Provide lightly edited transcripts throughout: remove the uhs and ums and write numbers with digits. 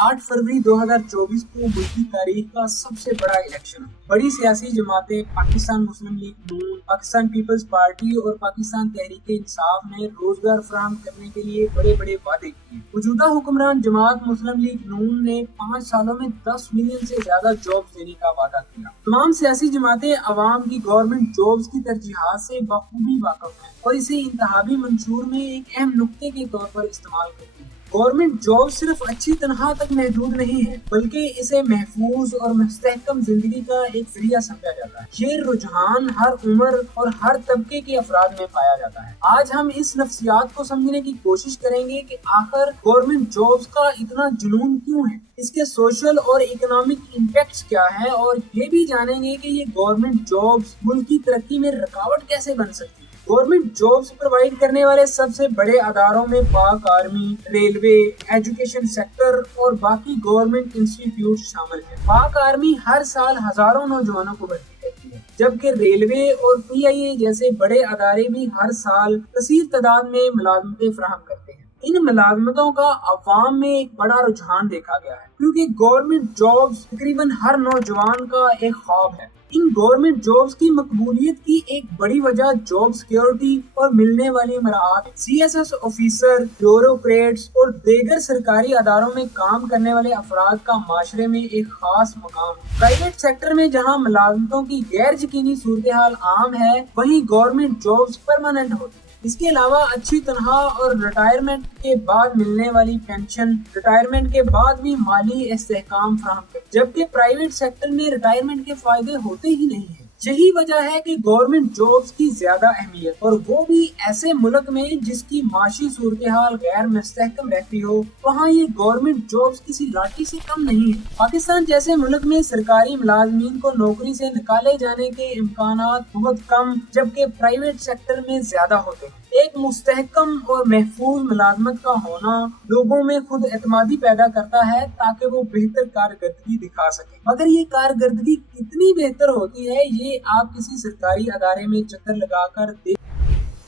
8 फरवरी 2024 को मुल्क की तारीख का सबसे बड़ा इलेक्शन। बड़ी सियासी जमातें पाकिस्तान मुस्लिम लीग नून, पाकिस्तान पीपल्स पार्टी और पाकिस्तान तहरीक इंसाफ ने रोजगार फराहम करने के लिए बड़े बड़े वादे किए। मौजूदा हुक्मरान जमात मुस्लिम लीग नून ने 5 सालों में 10 मिलियन से ज्यादा जॉब्स देने का वादा किया। तमाम सियासी जमातें अवाम की गवर्नमेंट जॉब्स की तरजीहात से बखूबी वाकिफ हैं और इसे इंतखाबी मंशूर में एक अहम नुक्ते के तौर पर इस्तेमाल करती हैं। गवर्नमेंट जॉब सिर्फ अच्छी तनख्वाह तक महदूद नहीं है, बल्कि इसे महफूज और मुस्तहकम जिंदगी का एक जरिया समझा जाता है। ये रुझान हर उम्र और हर तबके के अफराद में पाया जाता है। आज हम इस नफ्सियात को समझने की कोशिश करेंगे कि आखिर गवर्नमेंट जॉब्स का इतना जुनून क्यों है, इसके सोशल और इकोनॉमिक इम्पैक्ट्स क्या है, और ये भी जानेंगे कि ये गवर्नमेंट जॉब्स मुल्क की तरक्की में रुकावट कैसे बन सकती है। गवर्नमेंट जॉब्स प्रोवाइड करने वाले सबसे बड़े अदारों में पाक आर्मी, रेलवे, एजुकेशन सेक्टर और बाकी गवर्नमेंट इंस्टीट्यूट शामिल हैं। पाक आर्मी हर साल हजारों नौजवानों को भर्ती करती है, जबकि रेलवे और PIA जैसे बड़े अदारे भी हर साल कसीर तादाद में मुलाजमतें फराहम करते हैं। इन मुलाजमतों का अवाम में एक बड़ा रुझान देखा गया है, क्योंकि गवर्नमेंट जॉब्स तकरीबन हर नौजवान का एक ख्वाब है। इन गवर्नमेंट जॉब्स की मकबूलियत की एक बड़ी वजह जॉब सिक्योरिटी और मिलने वाली मराहत। CSS ऑफिसर, ब्यूरोक्रेट्स और दीगर सरकारी अदारों में काम करने वाले अफराद का माशरे में एक खास मकाम है। प्राइवेट सेक्टर में जहां मुलाजमतों की गैर यकीनी सूरत हाल आम है, वहीं गवर्नमेंट जॉब्स परमानेंट होती है। इसके अलावा अच्छी तनख्वाह और रिटायरमेंट के बाद मिलने वाली पेंशन रिटायरमेंट के बाद भी माली इस्तेहकाम फराहम करती है, जबकि प्राइवेट सेक्टर में रिटायरमेंट के फायदे होते ही नहीं है। यही वजह है कि गवर्नमेंट जॉब्स की ज्यादा अहमियत, और वो भी ऐसे मुल्क में जिसकी माशी सूरत हाल गैर मुस्तहकम रहती हो, वहाँ ये गवर्नमेंट जॉब्स किसी लाठी से कम नहीं है। पाकिस्तान जैसे मुल्क में सरकारी मुलाजमीन को नौकरी से निकाले जाने के इम्कानात बहुत कम, जबकि प्राइवेट सेक्टर में ज्यादा होते हैं। एक मुस्तहकम और महफूज मुलाजमत का होना लोगों में खुद एतमादी पैदा करता है, ताकि वो बेहतर कारकर्दगी दिखा सके। मगर ये कारकर्दगी कितनी बेहतर होती है, ये आप किसी सरकारी अदारे में चक्कर लगाकर देख।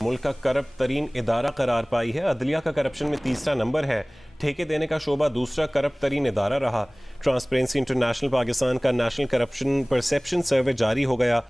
मुल्क का करप्ट तरीन इदारा करार पाई है। अदलिया का करप्शन में तीसरा नंबर है। ठेके देने का शोबा दूसरा करप्ट तरीन इदारा रहा। ट्रांसपेरेंसी इंटरनेशनल पाकिस्तान का नेशनल करप्शन परसेप्शन सर्वे जारी हो गया।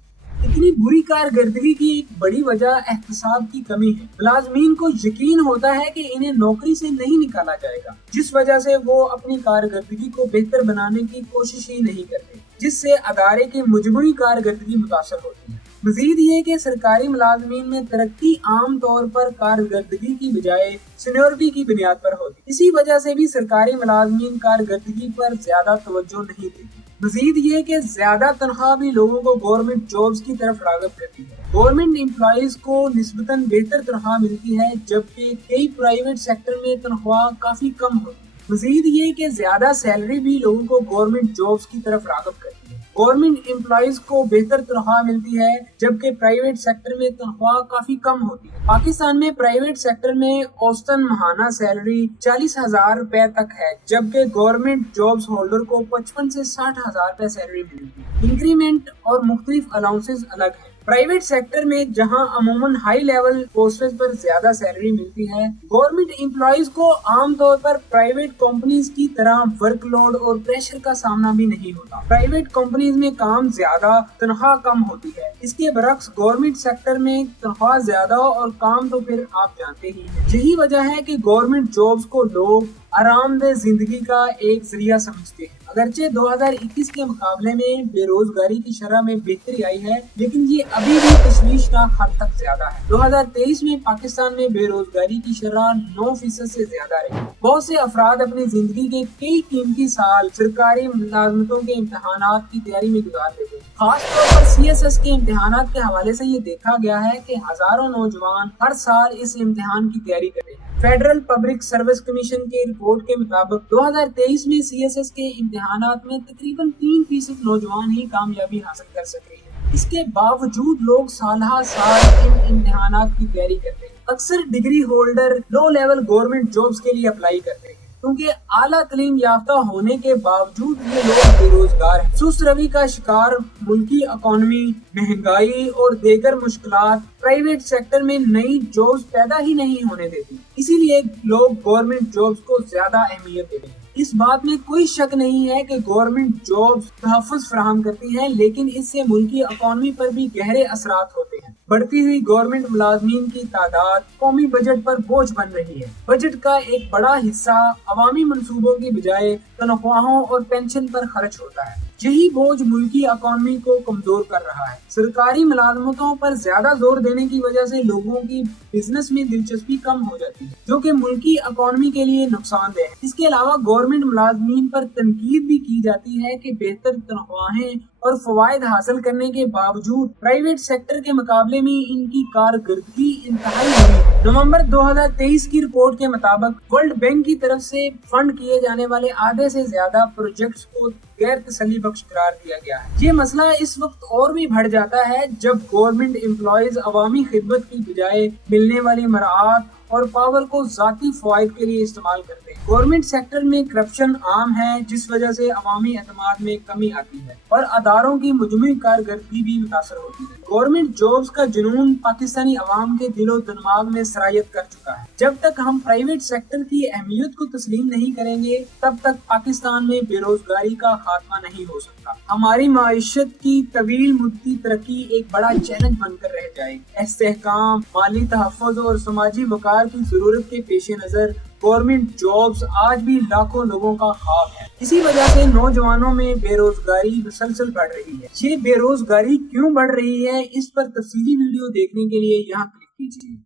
इतनी बुरी कारकर्दगी की एक बड़ी वजह एहतसाब की कमी है। मुलाजमीन को यकीन होता है कि इन्हें नौकरी से नहीं निकाला जाएगा, जिस वजह से वो अपनी कारकर्दगी को बेहतर बनाने की कोशिश ही नहीं करते, जिससे अदारे की मजमूई कारकर्दगी मुतासर होती है। मजीद ये कि सरकारी मुलाजमीन में तरक्की आम तौर पर कारकर्दगी की बजाय सीनियरिटी की बुनियाद पर होती। इसी वजह से भी सरकारी मुलाजमीन कारकर्दगी पर ज्यादा तवज्जो नहीं देती। मजीद ये कि ज्यादा तनख्वाह भी लोगों को गवर्नमेंट जॉब्स की तरफ राग़िब करती है। गवर्नमेंट एम्प्लॉइज को निस्बतन बेहतर तनख्वाह मिलती है, जबकि कई प्राइवेट सेक्टर में तनख्वाह काफी कम होती है। मजीद ये कि ज्यादा सैलरी भी लोगों को गवर्नमेंट जॉब्स की तरफ राग़िब करती है। गवर्नमेंट एम्प्लॉइज को बेहतर तनख्वाह मिलती है, जबकि प्राइवेट सेक्टर में तनख्वाह काफी कम होती है। पाकिस्तान में प्राइवेट सेक्टर में औसतन माहाना सैलरी 40,000 रुपए तक है, जबकि गवर्नमेंट जॉब्स होल्डर को 55 से 60,000 रुपए सैलरी मिलती है। इंक्रीमेंट और मुख्तलिफ अलाउंसेस अलग है। प्राइवेट सेक्टर में जहां अमूमन हाई लेवल पोस्ट्स पर ज्यादा सैलरी मिलती है, गवर्नमेंट एम्प्लॉइज को आमतौर पर प्राइवेट कंपनीज की तरह वर्कलोड और प्रेशर का सामना भी नहीं होता। प्राइवेट कंपनीज में काम ज्यादा, तनख्वाह कम होती है। इसके बरक्स गवर्नमेंट सेक्टर में तनख्वाह ज्यादा और काम तो फिर आप जानते ही हैं। यही वजह है कि गवर्नमेंट जॉब्स को लोग आरामदेह जिंदगी का एक जरिया समझते हैं। अगरचे 2021 के मुकाबले में बेरोजगारी की शरह में बेहतरी आई है, लेकिन ये अभी भी तशवीशनाक हद तक ज्यादा है। 2023 में पाकिस्तान में बेरोजगारी की शरह 9% से ज्यादा रही। बहुत से अफराद अपनी जिंदगी के कई कीमती साल सरकारी मुलाजमतों के इम्तहानात की तैयारी में गुजार देते हैं। खास तौर पर CSS के इम्तहानात के हवाले से ये देखा गया है कि हजारों नौजवान हर साल इस इम्तिहान की तैयारी करते हैं। फेडरल पब्लिक सर्विस कमीशन की रिपोर्ट के मुताबिक 2023 में CSS के इम्तिहानात में तकरीबन 3% नौजवान ही कामयाबी हासिल कर सके हैं। इसके बावजूद लोग साल इन इम्तिहानात की तैयारी करते हैं। अक्सर degree holder low level government jobs के लिए अप्लाई करते हैं, क्योंकि आला तालीम याफ्ता होने के बावजूद ये लोग बेरोजगार हैं। सुस्त रवि का शिकार मुल्की इकोनॉमी, महंगाई और दीगर मुश्किलात प्राइवेट सेक्टर में नई जॉब्स पैदा ही नहीं होने देती। इसीलिए लोग गवर्नमेंट जॉब्स को ज्यादा अहमियत देते हैं। اس بات میں کوئی شک نہیں ہے کہ گورنمنٹ جابز تحفظ فراہم کرتی ہیں، لیکن اس سے ملکی اکانومی پر بھی گہرے اثرات ہوتے ہیں۔ بڑھتی ہوئی گورنمنٹ ملازمین کی تعداد قومی بجٹ پر بوجھ بن رہی ہے۔ بجٹ کا ایک بڑا حصہ عوامی منصوبوں کی بجائے تنخواہوں اور پینشن پر خرچ ہوتا ہے۔ یہی بوجھ ملکی اکانومی کو کمزور کر رہا ہے۔ سرکاری ملازمتوں پر زیادہ زور دینے کی وجہ سے لوگوں کی بزنس میں دلچسپی کم ہو جاتی ہے، جو کہ ملکی اکانومی کے لیے نقصان دہ ہے۔ اس کے علاوہ گورنمنٹ ملازمین پر تنقید بھی کی جاتی ہے کہ بہتر تنخواہیں اور فوائد حاصل کرنے کے باوجود پرائیویٹ سیکٹر کے مقابلے میں ان کی کارکردگی انتہائی ہے۔ نومبر 2023 کی رپورٹ کے مطابق ورلڈ بینک کی طرف سے فنڈ کیے جانے والے آدھے سے زیادہ پروجیکٹس کو غیر تسلی بخش قرار دیا گیا ہے۔ یہ مسئلہ اس وقت اور بھی بڑھ جاتا ہے جب گورنمنٹ امپلائیز عوامی خدمت کی بجائے ملنے والی مراعات اور پاور کو ذاتی فوائد کے لیے استعمال کرتے ہیں۔ گورنمنٹ سیکٹر میں کرپشن عام ہے، جس وجہ سے عوامی اعتماد میں کمی آتی ہے اور اداروں کی مجموعی کارکردگی بھی متاثر ہوتی ہے۔ گورنمنٹ جابز کا جنون پاکستانی عوام کے دل و دماغ میں سرایت کر چکا ہے۔ جب تک ہم پرائیویٹ سیکٹر کی اہمیت کو تسلیم نہیں کریں گے، تب تک پاکستان میں بے روزگاری کا خاتمہ نہیں ہو سکتا۔ ہماری معیشت کی طویل مدتی ترقی ایک بڑا چیلنج بن کر رہ جائے گی۔ استحکام، مالی تحفظ اور سماجی وقار کی ضرورت کے پیش نظر گورنمنٹ جابز آج بھی لاکھوں لوگوں کا خواب ہے۔ اسی وجہ سے نوجوانوں میں بے روزگاری مسلسل بڑھ رہی ہے۔ یہ بے روزگاری کیوں بڑھ رہی ہے، اس پر تفصیلی ویڈیو دیکھنے کے لیے یہاں کلک کیجیے۔